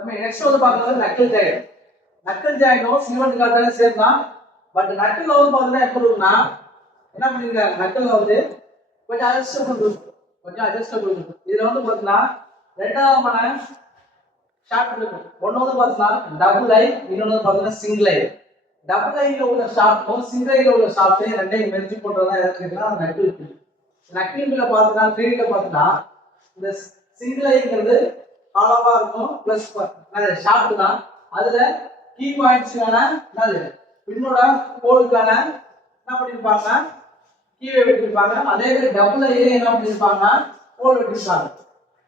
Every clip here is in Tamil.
நம்ம நெக்ஸ்ட் வந்து பார்க்கறது நக்கல் ஜாயின். நக்கல் ஜாயினும் சிமெண்ட் கார்டான சேம் தான். பட் நக்கல் வந்து பார்த்தீங்கன்னா எப்படி இருக்குன்னா என்ன பண்ணிருக்காங்க, நக்கல் வந்து கொஞ்சம் அட்ஜஸ்டபிள் இருக்கும். இதுல வந்து பார்த்தீங்கன்னா ரெண்டாவது ஷார்ட் இருக்கும். ஒன்று வந்து பார்த்தீங்கன்னா டபுள் ஐ, இன்னொன்று வந்து பார்த்தீங்கன்னா சிங்கிள் ஐ. டபுள் ஐல உள்ள ஷார்ட்டும் சிங்கிள் ஐல உள்ள ஷார்ட்டையும் ரெண்டையும் மெர்ஜ் பண்றதா இருக்குன்னா நக்கல் இருக்கு. நக்கல்ல பார்த்தீங்கன்னா 3Dல பார்த்தீங்கன்னா இந்த சிங்கிள் ஐங்கிறது ஹாலோவா இருக்கும் பிளஸ் ஷார்ட் தான். அதுல கீ பாயிண்ட்ஸ்க்கான என்னது பின்னோட கோலுக்கான என்ன பண்ணிருப்பாங்க, கீழே வெட்டிருப்பாங்க. அதே மாதிரி டபுள் ஐல என்ன பண்ணிருப்பாங்க, கோல் வெட்டிருப்பாங்க.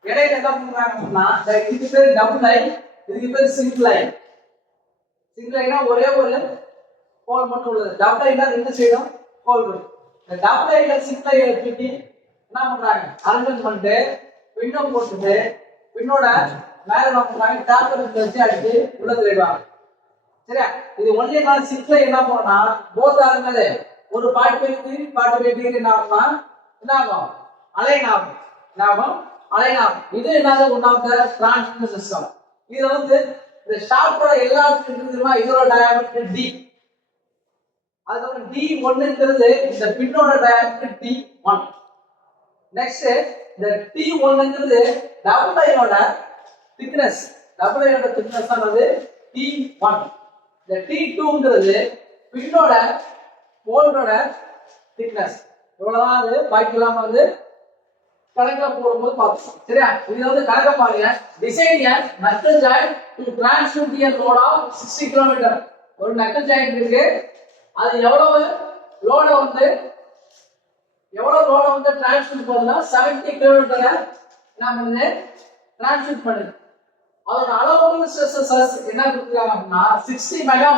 இடையில என்ன பண்றாங்கன்னா இதுக்கு பேர் டபுள் ஐ, இதுக்கு பேர் சிங்கிள் ஐ. சிங்கிள் ஐனா ஒரே ஒரு கோல் மட்டும் உள்ளது. டபுள் ஐனா ரெண்டு சைடும் கோல் இருக்கு. இந்த டபுள் ஐல சிங்கிள் ஐ தூக்கி என்ன பண்றாங்க, அரேஞ்ச் பண்ணிட்டு விண்டோ போட்டுட்டு விண்டோட மேல என்ன பண்றாங்க, டாப்பர் வச்சு அடிச்சு உள்ள தள்ளிடுவாங்க. சரியா? இது ஒன்லி நான் சிக்ஸ்ல என்ன பண்ணா போத் ஆகுது ஒரு 45 டிகிரி என்ன ஆகும்னா என்ன ஆகும், அலைன் ஆகும். இது என்னது one of the transmission system. இது வந்து இந்த ஷார்ட்டோட எல்லா தெரியுமா, இதோட டயாமீட்டர் d. அதுக்கப்புறம் d1ங்கிறது இந்த பின்னோட டயாமீட்டர் t1. நெக்ஸ்ட் இந்த t1ங்கிறது டபுள் ஐயோட திக்னஸ். டபுள் ஐயோட திக்னஸ் ஆனது t1. இந்த t2ங்கிறது பின்னோட போல்டோட திக்னஸ். இவ்வளவுதான். அது பாக்கி எல்லாம் வந்து கணக்குல போடும்போது பார்த்தோம். சரியா? இது வந்து கணக்க பாருங்க. Design a knuckle joint to transmit a load of 60 km. ஒரு knuckle joint இருக்கு. அது எவ்வளவு லோட வந்து டிரான்ஸ்மிட் பண்ணுதுன்னா 70 km என்ன பண்ணுது, டிரான்ஸ்மிட் பண்ணுது. அதோட அளவு ஸ்ட்ரெஸஸ் என்ன கொடுத்திருக்காங்க அப்படின்னா 60 MPa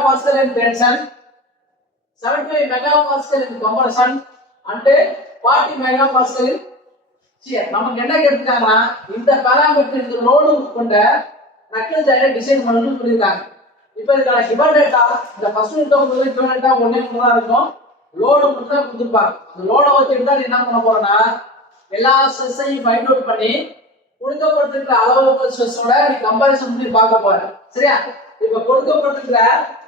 in tension, 75 MPa in compression and 40 MPa in shear. நமக்கு என்ன கேட்டிருக்காங்கன்னா இந்த பாராமீட்டர் இந்த லோடு கொண்ட நக்கல் ஜாயிண்ட் டிசைன் பண்ணணும்னு சொல்லியிருக்காங்க. இப்போ இதுக்கான கிவன் டேட்டா இந்த ஃபர்ஸ்ட் யூனிட் கிவன் டேட்டா ஒண்ணே தான் இருக்கும். லோடு மட்டும் கொடுத்துருப்பாங்க. அந்த லோட வச்சுட்டு தான் என்ன பண்ண போறோம்னா எல்லா ஸ்ட்ரெஸ்ஸையும் ஃபைண்ட் அவுட் பண்ணி கொடுக்கப்பட்டிருக்கிற அளவு ஸ்ட்ரெஸ்ஸோட நீ கம்பேரிசன் பண்ணி பார்க்க போற. சரியா? இப்போ கொடுக்கப்பட்டிருக்கிற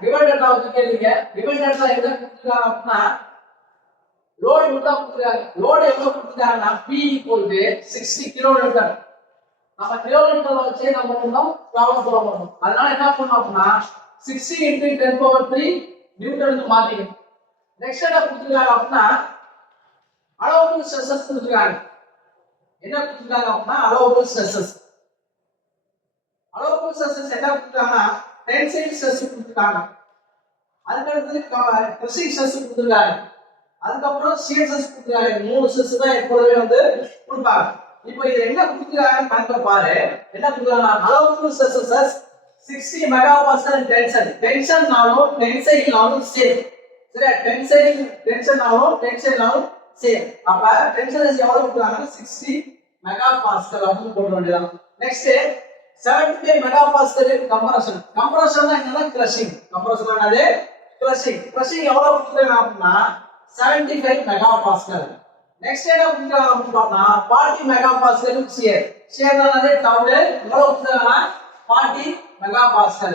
கிவன் டேட்டா வச்சு கேளுங்க. கிவன் டேட்டா என்ன கொடுத்துருக்காங்க அப்படின்னா லோடு மட்டும் கொடுத்துருக்காங்க. லோடு எவ்வளவு கொடுத்துருக்காங்கன்னா P = 60 kN. நம்ம கிலோமீட்டர் வச்சு நம்ம பண்ணோம் ப்ராப்ளம் போறோம். அதனால என்ன பண்ணோம் அப்படின்னா 60 × 10⁻³ நியூட்டனுக்கு மாத்திக்கணும். நெக்ஸ்ட் என்ன கொடுத்துருக்காங்க அப்படின்னா அளவுகள் ஸ்ட்ரெஸஸ் கொடுத்துருக்காங்க. என்ன கொடுத்துருக்காங்க அப்படின்னா அளவுகள் ஸ்ட்ரெஸஸ் என்ன கொடுத்துருக்காங்கன்னா டென்சைல் ஸ்ட்ரெஸ் கொடுத்துருக்காங்க. அதுக்கடுத்து கிரஷிங் ஸ்ட்ரெஸ் கொடுத்துருக்காங்க. அதுக்கப்புறம் ஷியர் ஸ்ட்ரெஸ் கொடுத்துருக்காங்க. 3 ஸ்ட்ரெஸ் தான் எப்போதுமே வந்து கொடுப்பாங்க. இப்போ இது என்ன கொடுத்துருக்காங்க கணக்குல பாரு. என்ன கொடுத்துருக்காங்க, அளவுகள் ஸ்ட்ரெஸஸ் 60 MPa டென்ஷன்னாலும் டென்சைல்னாலும் சேம். சரியா? டென்ஷன்னாலும் சேம். அப்ப டென்ஷன் எவ்வளவு கொடுக்குறாங்கன்னா 60 MPa அப்படின்னு போட வேண்டியதான். Next 75 MPa compression. கம்ப்ரஷன் என்னன்னா கிரஷிங். கிரஷிங் எவ்வளவு கொடுக்குறாங்க அப்படின்னா 75 MPa. நெக்ஸ்ட் என்ன கொடுக்குறாங்க அப்படின்னு பார்த்தா 40 MPa ஷியர் தானே டவுன் எவ்வளவு கொடுக்குறாங்கன்னா 40 MPa.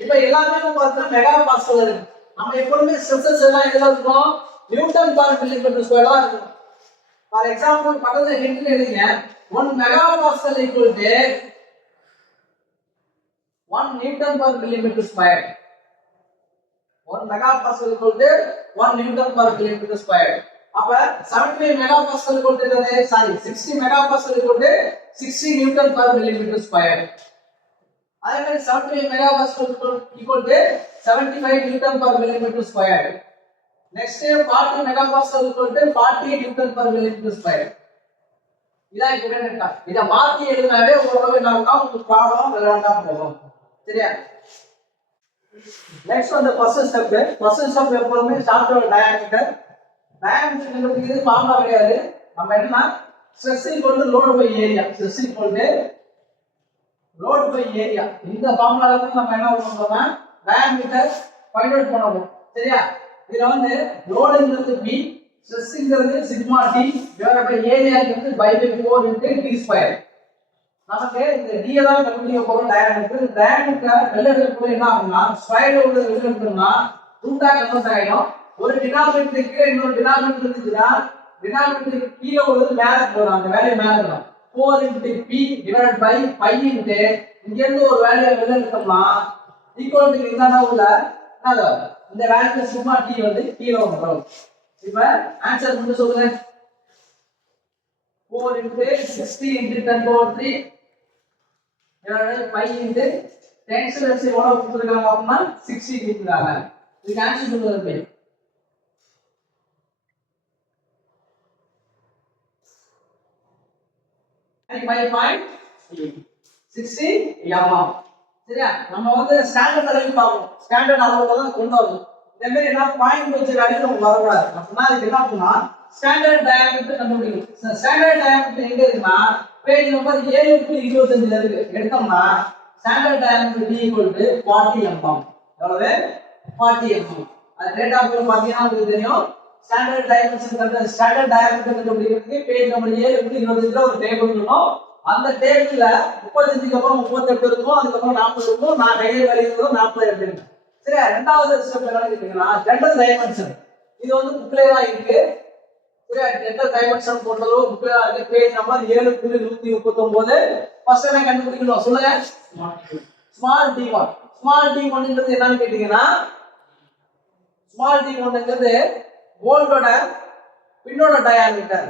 இப்போ எல்லாமே பார்த்தா மெகாபாஸ்கல் இருக்கு. நம்ம எப்பவுமே ஸ்ட்ரெஸஸ் எல்லாம் எதுல இருக்கும், நியூட்டன் பர் மில்லிமீட்டர் ஸ்கொயர் தான் இருக்கும். ஃபார் எக்ஸாம்பிள் பக்கத்துல ஹென்ரி எழுதுங்க. 1 MPa = 1 Newton per millimetre square. 1 MPa = 1 Newton per millimetre square. அப்ப 75 MPa = 60 MPa = 60 Newton per millimetre square. அதே மாதிரி 75 MPa = 75 Newton per millimetre square. Next 40 MPa = 40 Newton per millimetre square. இதான் கிவன் டேட்டா. இத மாத்தி எழுதினாவே உங்களுக்கு என்ன ஆகும், உங்களுக்கு ப்ராப்ளம் ரெலவெண்டா போகும். சரியா? நெக்ஸ்ட் வந்து ஃபர்ஸ்ட் ஸ்டெப் எப்பவுமே ஷாஃப்டோட டயாமீட்டர் கண்டுபிடிக்கிறது ஃபார்முலா கிடையாது. நம்ம என்னன்னா stress = load by area. Load by area. இந்த ஃபார்முலால இருந்து நம்ம என்ன பண்ணுவோம்னா டயாமீட்டர் ஃபைண்ட் அவுட் பண்ணுவோம். சரியா? இதுல வந்து லோட்ங்கிறது b, ஸ்ட்ரெஸ்ங்கிறது σt டிவைடட் பை ஏரியாங்கிறது π/4 × d². நமக்கு இந்த d தான் கண்டுபிடிக்க போறோம் டயாமீட்டர். இந்த டயாமீட்டர் வெளில எடுக்கும்போது என்ன ஆகும்னா ஸ்கொயர் உள்ள வெளில எடுத்தோம்னா ரூட்டா கன்வெர்ட் ஆயிடும். ஒரு டினாமினேட்டருக்கு இன்னொரு டினாமினேட்டர் இருந்துச்சுன்னா டினாமினேட்டருக்கு கீழே உள்ளது மேல போடும், அந்த வேல்யூ மேல இருக்கும். 4 × p divided by pi into இங்க இருந்து ஒரு வேல்யூ வெளில எடுத்தோம்னா ஈக்குவல் டு இந்தாண்ட உள்ள என்னது இந்த வேல்யூ சும்மா t வந்து கீழே வந்துரும். இப்போ ஆன்சர் வந்து சொல்லுங்க. 4 × 60 × 10⁻³ divided by pi into 10 let's எவ்வளவு கொடுத்திருக்காங்க அப்படினா 60 கொடுத்திருக்காங்க. இதுக்கு ஆன்சர் சொல்லுங்க. 5.60 mm. சரியா? நம்ம வந்து ஸ்டாண்டர்ட் அளவு பார்ப்போம். ஸ்டாண்டர்ட் அளவுல தான் கொண்டு வரணும். இதே மாதிரி என்ன பாயிண்ட் வச்ச வேல்யூ நமக்கு வரக்கூடாது. அப்படினா அதுக்கு என்ன பண்ணா ஸ்டாண்டர்ட் டயாமீட்டர் கண்டுபிடிக்கணும். ஸ்டாண்டர்ட் டயாமீட்டர் எங்க இருக்குன்னா பேஜ் நம்பர் 7/25 ல இருக்கு. எடுத்தோம்னா ஸ்டாண்டர்ட் டயாமீட்டர் d = 40 mm. எவ்வளவு? 40 mm. அது டேட்டா போய் பாத்தீங்கன்னா உங்களுக்கு தெரியும். ஸ்டாண்டர்ட் டைமென்ஷன் ஸ்டாண்டர்ட் டயாமீட்டர் கண்டுபிடிக்கிறதுக்கு பேஜ் நம்பர் 7/25 ல ஒரு டேபிள் இருக்கும். அந்த டேபிள்ல 35க்கு அப்புறம் 38 இருக்கும், அதுக்கு அப்புறம் 40 இருக்கும். நான் கையில வேல்யூ இருக்கும் 40 எடுத்துங்க. சரியா? இரண்டாவது ஸ்டெப் என்னன்னு கேட்டீங்கன்னா ஜெனரல் டைமென்ஷன். இது வந்து புக்லயே தான் இருக்கு. சரியா? ஜெனரல் டைமென்ஷன் போட்டதோ புக்ல இருக்கு. Page number 7/139. ஃபர்ஸ்ட் என்ன கண்டுபிடிக்கணும் சொல்லுங்க. Small d1. ஸ்மால் d1ங்கிறது என்னன்னு கேட்டீங்கன்னா ஸ்மால் d1ங்கிறது போல்டோட பின்னோட டயாமீட்டர்.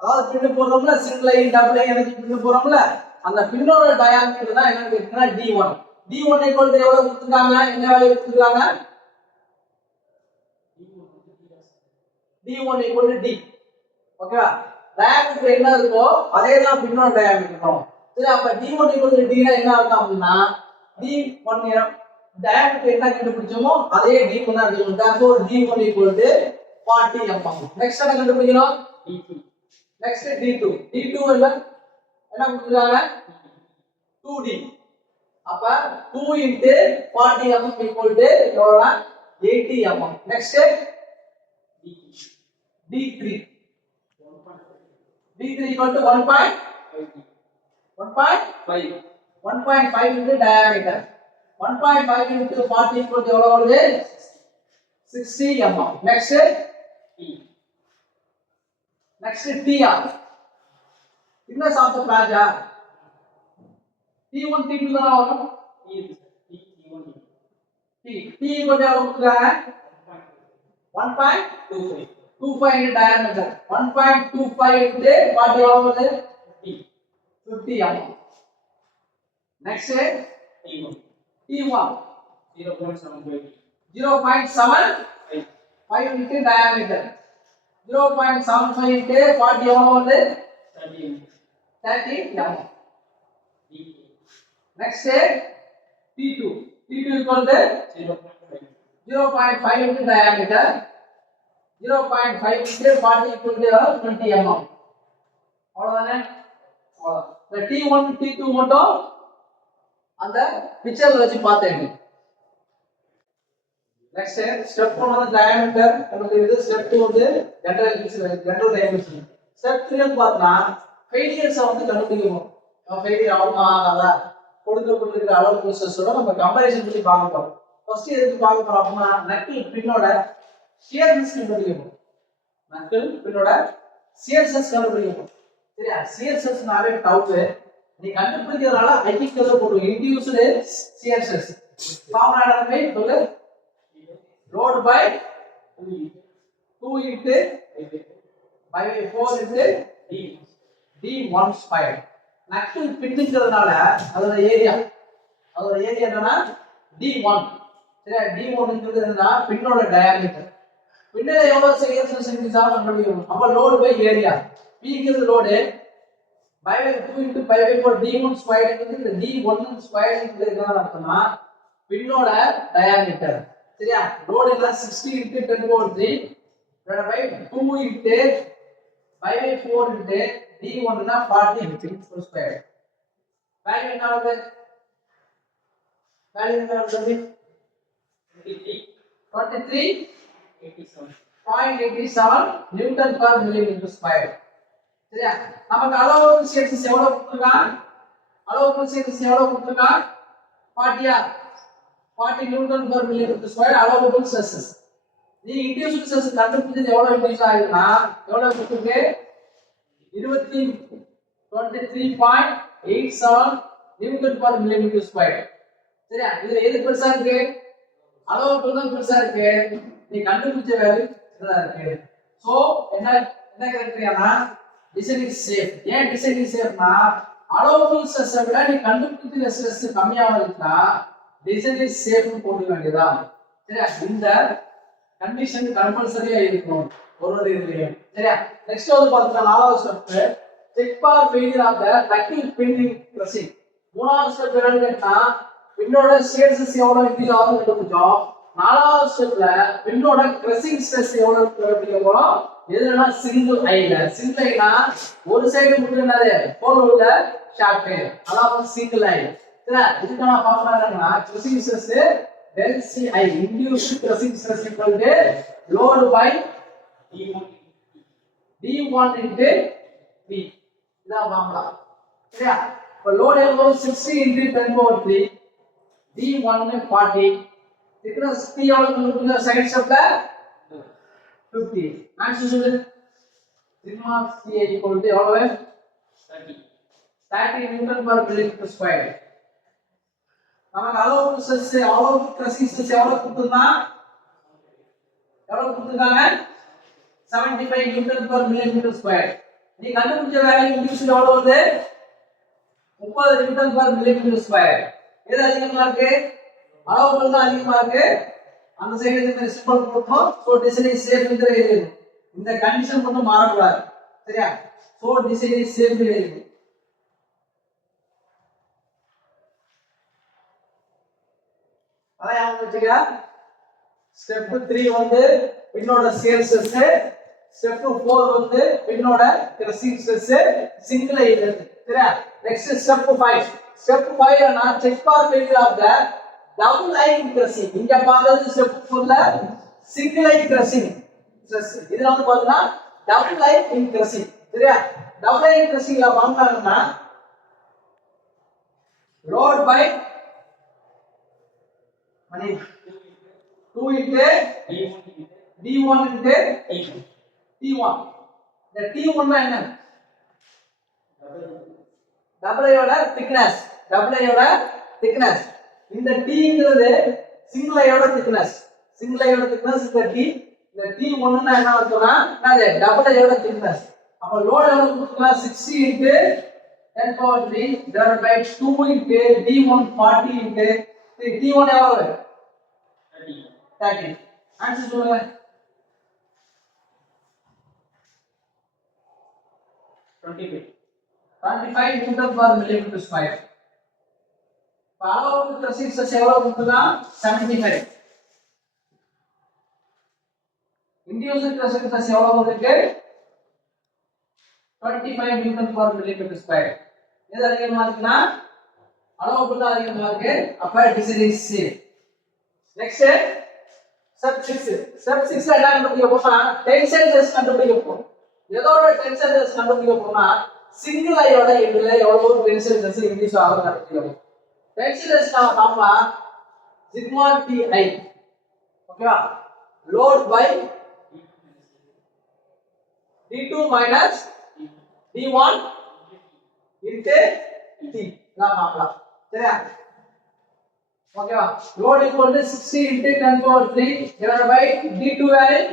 அதாவது பின்னு போறோம்ல சிங்கிள் லைன் டபுள் லைன் எனக்கு பின்னு போறோம்ல அந்த பின்னோட டயாமீட்டர் தான் என்னன்னு கேட்டீங்கன்னா d1. d1 = எவ்வளவு கொடுத்திருக்காங்க? என்ன வேல்யூ கொடுத்திருக்காங்க? d1 = d. ஓகேவா? டயாமீட்டர் என்ன இருக்கோ அதே தான் பின்னோட டயாமீட்டரும். சரி, அப்ப d1 = d னா என்ன அர்த்தம் அப்படினா d1 டயாமீட்டர் என்ன கண்டுபிடிச்சோமோ அதே d1 தான் எடுக்கணும். therefore d1 = 40 mm. நெக்ஸ்ட் என்ன கண்டுபிடிக்கணும்? d2. Next d2. d2 என்ன கொடுத்திருக்காங்க? 2d. அப்ப 2 × 40 mm = எவ்வளவுனா 80 mm. Next d3. d3 = 1.5 × diameter. 1.5 × 40 = எவ்வளவு வருது? 60 mm. Next next tr. thickness of the flange t1 t2 தான வரும். t = எவ்வளவு கொடுத்திருக்காங்க? 1.25 in diameter. 1.25 into 40 எவ்வளவு வருது? 50 mm. next t1 0.75 into diameter. 0.75 into 40 எவ்வளவு வருது? 30 mm. next t2 = 0.5 into diameter. 0.5 into 40 = 20 mm. அவ்வளவுதானே? இந்த t1 t2 மட்டும் அந்த பிக்சர்ல வச்சு பாத்துங்க. next step 1 வந்து diameter கண்டுபிடிக்கிறது. step 2 வந்து general dimension. step 3 வந்து பார்த்தா failures வந்து கண்டுபிடிக்கணும். ஃபெயிலியர் ஆகுமா ஆகாதா கொடுக்கப்பட்டிருக்கிற அளவு ப்ரோசஸோட நம்ம கம்பேரிசன் பண்ணி பார்க்க போறோம். ஃபர்ஸ்ட் எதுக்கு பார்க்க போறோம் அப்படின்னா நக்கிள் பின்னோட ஷியர்னஸ் கண்டுபிடிக்கணும். நக்கிள் பின்னோட ஷியர்னஸ் கண்டுபிடிக்கணும். சரியா? ஷியர்னஸ்னாவே டவுட் நீ கண்டுபிடிக்கிறதால ஐக்கியத்துல போடுவோம். இன்டியூஸ்டு ஷியர்னஸ் ஃபார்முலா என்னன்னு சொல்லு. load by 2 into by 4 into d1 square. Knuckle பின்னுங்கிறதுனால அதோட ஏரியா என்னன்னா d1. சரியா? d1ங்கிறது என்னன்னா பின்னோட டயாமீட்டர். பின்னல எவ்வளவு ஷியர்னஸ் இன்க்ரீஸ் கண்டுபிடிக்கணும். அப்ப லோட் பை ஏரியா p ங்கிறது load by 2 into pi by 4 d1 square ங்கிறது d1 square ங்கிறது என்ன அர்த்தம்னா பின்னோட டயாமீட்டர். சரியா? லோட் என்ன 60 × 10⁻³ divided by 2 into pi by 4 into d1 னா 40 whole square. வேல்யூ என்ன வருது? 23.87 நியூட்டன் per millimeter square. சரியா? நமக்கு அளவு ஷியர்னஸ் எவ்வளவு கொடுத்திருக்காங்க? அளவு ஸ்ட்ரெஸ் எவ்வளவு கொடுத்திருக்கான் 40 40 Newton per millimeter square allowable stresses. நீ இன்டியூஸ்ட் ஸ்ட்ரெஸ் கண்டுபிடிச்சது எவ்வளவு இன்டியூஸ் ஆகுதுன்னா எவ்வளவு கொடுத்திருக்கு 23.87 நியூட்டன் per millimeter square. சரியா? இதுல எது பெருசா இருக்கு? அளவு தான் பெருசா இருக்கு. நீ கண்டுபிடிச்ச வேல்யூ இதா இருக்கு. சோ என்ன கிரைட்டீரியானா டிசைன் இஸ் சேஃப். ஏன் டிசைன் இஸ் சேஃப்னா அளவு ஸ்ட்ரெஸ் விட நீ கண்டுபிடிச்ச ஸ்ட்ரெஸ் கம்மியாவா இருந்தா டிசைன் இஸ் சேஃப்னு போட வேண்டியதா. சரியா? இந்த கண்டிஷன் கம்பல்சரியா இருக்கும் ஒரு இதுலயே. சரியா? நெக்ஸ்ட் வந்து பாத்தீங்கன்னா நாலாவது step check for failure of the tucking pin in pressing. மூணாவது ஸ்டெப் என்னன்னு கேட்டா பின்னோட ஸ்ட்ரெஸ் எவ்வளவு இன்க்ரீஸ் ஆகுதுன்னு கண்டுபிடிச்சோம். நாலாவது ஸ்டெப்ல பின்னோட கிரசிங் ஸ்ட்ரெஸ் எவ்வளவு கண்டுபிடிக்கிறோம். எதுனா சிங்கிள் ஐனா ஒரு சைடு மட்டும் என்னது போல் உள்ள ஷாஃப்ட் அதாவது சிங்கிள் ஐ. சரியா? இதுக்கான ஃபார்முலா என்னன்னா கிரசிங் stress del ci induced crushing stress equal to load by d1 into v. இதான் ஃபார்முலா. சரியா? இப்போ லோட் எவ்வளவு 60 into 10 power 3 d1 40 thickness p எவ்வளவு கண்டுபிடிங்க செகண்ட் ஸ்டெப்ல 50. ஆன்சர் சொல்லு. sigma c equal to எவ்வளவு 30 newton per millimeter square. நமக்கு அளவு ஸ்ட்ரெஸ் அளவு கிரசிங் ஸ்ட்ரெஸ் எவ்வளவு கொடுத்திருக்காங்க 75 நியூட்டன் per millimeter square. நீ கண்டுபிடிச்ச வேல்யூ இன்டியூஸ் எவ்வளவு வருது 30 நியூட்டன் per millimeter square. எது அதிகமா இருக்கு? அளவு தான் அதிகமா இருக்கு. அந்த சைடு இந்த சிம்பிள் போடுறோம். சோ டிசைன் இஸ் சேஃப் இந்த எழுதுங்க. இந்த கண்டிஷன் மட்டும் மாறக்கூடாது. சரியா? சோ டிசைன் இஸ் சேஃப் எழுதுங்க. அதான் வச்சுக்க. ஸ்டெப் 3 வந்து பின்னோட ஷியர் ஸ்ட்ரெஸ், ஸ்டெப் 4 வந்து பின்னோட கிரசிங் ஸ்ட்ரெஸ் சிங்கிள் ஐல. சரியா? Next step 5. ஸ்டெப் 5 னா check for failure of the double eye crushing. இங்க பார்த்தது ஸ்டெப் 4ல சிங்கிள் ஐ கிரசிங் ஸ்ட்ரெஸ். இதுல வந்து பார்த்தா டபுள் ஐ கிரசிங். சரியா? டபுள் ஐ கிரசிங்ல பாத்தீங்கன்னா லோட் பை மணி 2 into d1 into t1. இந்த t1 னா என்ன? டபுள் ஐயோட thickness. டபுள் ஐயோட thickness. இந்த t ங்கிறது சிங்கிள் ஐயோட thickness. சிங்கிள் ஐயோட thickness இந்த t. இந்த t1 னா என்ன அர்த்தம்னா என்னது டபுள் ஐயோட thickness. அப்ப லோட் எவ்வளவு கொடுத்தா 60 into 10 power 3 divided by 2 into d1 40 into t1 எவ்வளவு 30. ஆன்சர் சொல்லுங்க. 25 நியூட்டன் per millimeter square. அளவு கிரசிங் ஸ்ட்ரெஸ் எவ்வளவு கொடுத்தா 75. இன்டியூஸ்ட் கிரசிங் ஸ்ட்ரெஸ் எவ்வளவு இருக்கு 25 நியூட்டன் per millimeter square. இது அதிகமா இருக்குன்னா அளவு தான் அதிகமா இருக்கு. அப்ப design is safe. Next step 6. Step 6ல என்ன கண்டுபிடிக்க போறோம்னா டென்ஷன் ஸ்ட்ரெஸ் கண்டுபிடிக்க போறோம். ஏதோட டென்ஷன் ஸ்ட்ரெஸ் கண்டுபிடிக்க போறோம்னா சிங்கிள் ஐயோட எண்ட்ல எவ்வளவு டென்ஷன் ஸ்ட்ரெஸ் இன்டியூஸ் ஆகும் கண்டுபிடிக்கணும். டென்ஷன் ஸ்ட்ரெஸ் நாம பாப்பா சிக்மா ti. ஓகேவா? Load by d2 minus d1 into t. நான் பாக்கலாம். சரியா? ஓகேவா? Load equal to 60 into 10 power 3 divided by d2 value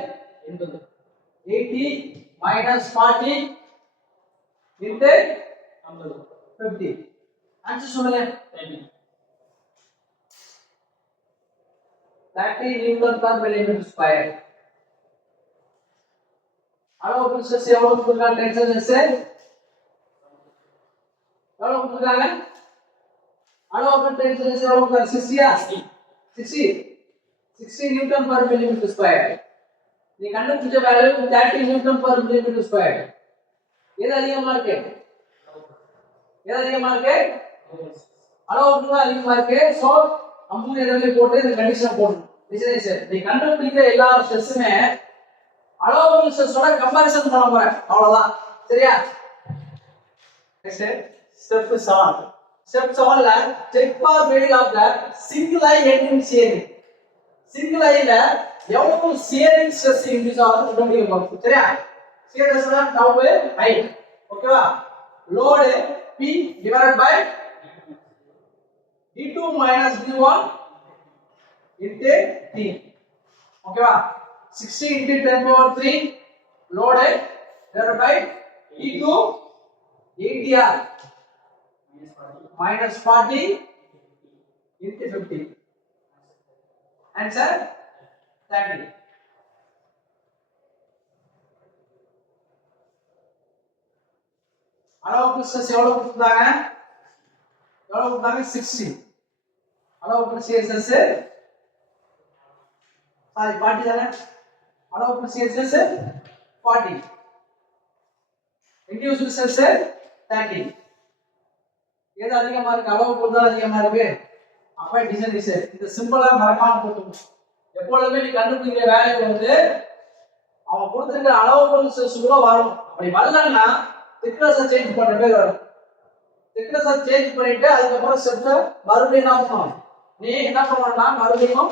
80 minus 40 into 50. Answer சொல்லுங்க. 30 நியூட்டன் per millimeter square. அளவு ஸ்ட்ரெஸ் எவ்வளவு கொடுத்திருக்காங்க? டென்ஷன் ஸ்ட்ரெஸ் எவ்வளவு கொடுத்திருக்காங்க? அளவு டென்ஷன் ஸ்ட்ரெஸ் எவ்வளவு கொடுத்திருக்காங்க? 60 நியூட்டன் per millimeter square. நீ கண்டுபிடிச்ச value 30 Newton per millimeter square. எது அதிகமா இருக்கு? அளவு அதிகமா இருக்கு. சோ அம்பு எதவே போட்டு இந்த கண்டிஷன் போடணும். டிசைன் நீ கண்டுபிடிக்கிற எல்லா ஸ்ட்ரெஸ்ஸுமே அளவு ஸ்ட்ரெஸ்ஸோட கம்பேரிசன் பண்ண போற. அவ்வளவுதான். சரியா? Next step 7. Step 7 check for failure of the single eye ending sharing. Single eye ல எவ்வளவு sharing stress induce ஆகுது கண்டுபிடிக்கணும். சரியா? Sharing stress tau I. ஓகேவா? Load P divided by d2 minus d1 into t. ஓகேவா? 60 into 10 power 3 load divided by d2 80r minus 40 into 50. Answer 30. அளவுக்கு ஸ்ட்ரெஸ் எவ்வளவு கொடுத்தாங்க? 60. அளவுக்கு ஸ்ட்ரெஸ் சாரி 40 தானே? அளவுக்கு ஸ்ட்ரெஸ் 40. Induced stress 30. எது அதிகமா இருக்கு? அளவுக்கு தான் அதிகமா இருக்கு. அப்ப டிசைன் இந்த சிம்பிளா மறக்காம போட்டுங்க. எப்பொழுதுமே நீ கண்டுபிடிக்கிற வேல்யூ வந்து அவன் கொடுத்திருக்கிற அளவுக்கு ஸ்ட்ரெஸ் கூட வரும். அப்படி வரலன்னா திக்னஸை சேஞ்ச் பண்றதே வரும். திக்னஸை சேஞ்ச் பண்ணிட்டு அதுக்கப்புறம் ஸ்டெப்ஸை மறுபடியும் என்ன பண்ணணும்? நீ என்ன பண்ணணும்னா மறுபடியும்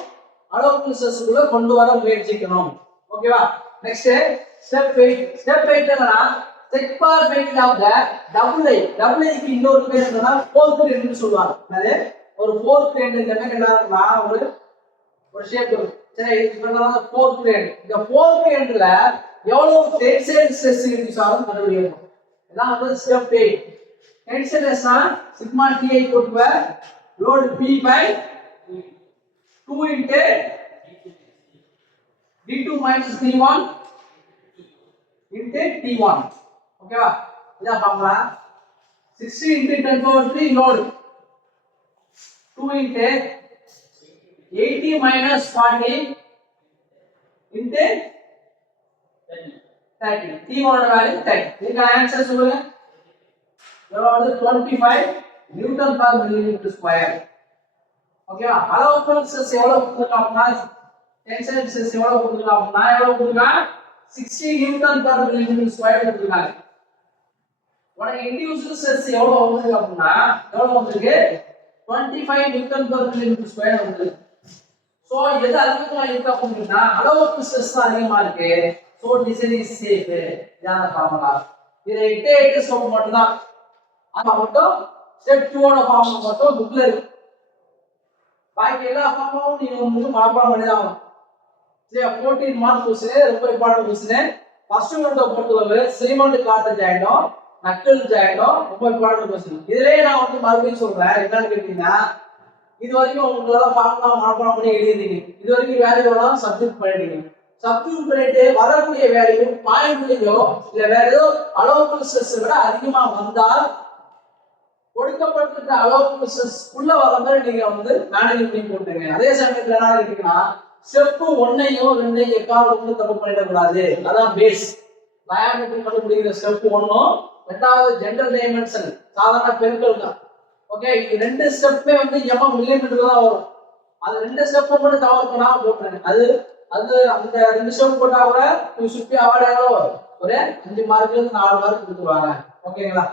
அளவுக்கு ஸ்ட்ரெஸ்க்குள்ள கொண்டு வர முயற்சிக்கணும். ஓகேவா? Next step 8. ஸ்டெப் 8 என்னன்னா check for finding of the double eye. Double ஐக்கு இன்னொரு பேர் என்னன்னா ஃபோர்த் எண்ட்னு சொல்லுவாங்க. அது ஒரு ஃபோர்த் எண்ட் இந்த மாதிரி என்ன இருக்குன்னா ஒரு ஷேப் இருக்கு. சரி, இது என்னன்னா ஃபோர்த் எண்ட். இந்த ஃபோர்த் எண்ட்ல எவ்வளவு டென்சைல் ஸ்ட்ரெஸ் இன்டியூஸ் ஆகும் கண்டுபிடிக்கணும். இதான் வந்து ஸ்டெப் 8. டென்சைல் ஸ்ட்ரெஸ்னா sigma Ti = load P by 2 into d2 minus d1 into t1. ஓகேவா? இத formula 60 into 10 power 3 load 2 into 80 minus 40 into 30. t1 ஓட வேல்யூ 30. இதுக்கு ஆன்சர் சொல்லுங்க. எவ்வளவு? 25 நியூட்டன் per millimeter square. ஓகேவா? அளவுக்கு ஸ்ட்ரெஸ் எவ்வளவு கொடுக்கலாம்னா டென்சைல் ஸ்ட்ரெஸ் எவ்வளவு கொடுக்கலாம்னா எவ்வளவு கொடுக்கலாம்? 60 நியூட்டன் per millimeter square கொடுக்கலாம். உனக்கு இன்டியூஸ்டு ஸ்ட்ரெஸ் எவ்வளவு வந்திருக்கு அப்படினா எவ்வளவு வந்திருக்கு? 25 நியூட்டன் per millimeter square வந்திருக்கு. சோ எது அதிகமா இருக்கு அப்படினா அளவுக்கு ஸ்ட்ரெஸ் அதிகமா இருக்கு. So design is safe. இதான ஃபார்முலா. இது 8 ஸ்டெப் மட்டும் தான். ஆனா மட்டும் ஸ்டெப் 2 ஓட ஃபார்முலா மட்டும் புக்ல இருக்கு. பாக்கி எல்லா ஃபார்முலாவும் நீங்க உங்களுக்கு மனப்பாடம் பண்ணி தான் ஆகணும். சரி, 14 மார்க் क्वेश्चन ரொம்ப இம்பார்ட்டன்ட் क्वेश्चन. ஃபர்ஸ்ட் ஒன் பொறுத்தளவு சிலிமெண்ட் கார்டன் ஜாயிண்டும் நக்கல் ஜாயிண்டும் ரொம்ப இம்பார்ட்டன்ட் क्वेश्चन. இதுலயே நான் வந்து மறுபடியும் சொல்றேன். என்னன்னு கேட்டீங்கன்னா இது வரைக்கும் உங்களால ஃபார்முலா மனப்பாடம் பண்ணி எழுதிட்டீங்க. இது வரைக்கும் வேல்யூவோட சப்ஸ்டிட்யூட் பண்ணிட்டீங்க. சப்ஸ்டிட்யூட் பண்ணிட்டு வரக்கூடிய வேல்யூ பாயிண்ட்லயோ இல்ல வேற ஏதோ அளவுக்கு ஸ்ட்ரெஸ் விட அதிகமா வந்தால் கொடுக்கப்பட்டிருக்கிற அளவுக்கு ஸ்ட்ரெஸ் உள்ள வர மாதிரி நீங்க வந்து மேனேஜ் பண்ணி போட்டுங்க. அதே சமயத்துல என்ன இருக்குன்னா ஸ்டெப் 1ஐயும் 2ஐயும் எக்காரணத்துக்கும் தப்பு பண்ணிடக்கூடாது. அதான் பேஸ். டயாமெட்ரி கண்டுபிடிக்கிற ஸ்டெப் 1ம் ரெண்டாவது ஜெனரல் டைமென்ஷன் சாதாரண பெருக்கல் தான். ஓகே, இது ரெண்டு ஸ்டெப்புமே வந்து மில்லிமீட்டர் தான் வரும். அது ரெண்டு ஸ்டெப் மட்டும் தவறு பண்ணாம போட்டுருங்க. அது அந்த ரெண்டு ஸ்டெப் போட்டா கூட சுற்றி அவார்டு ஒரு 5 மார்க்ல இருந்து 4 மார்க் கொடுத்துருவாங்க. ஓகேங்களா?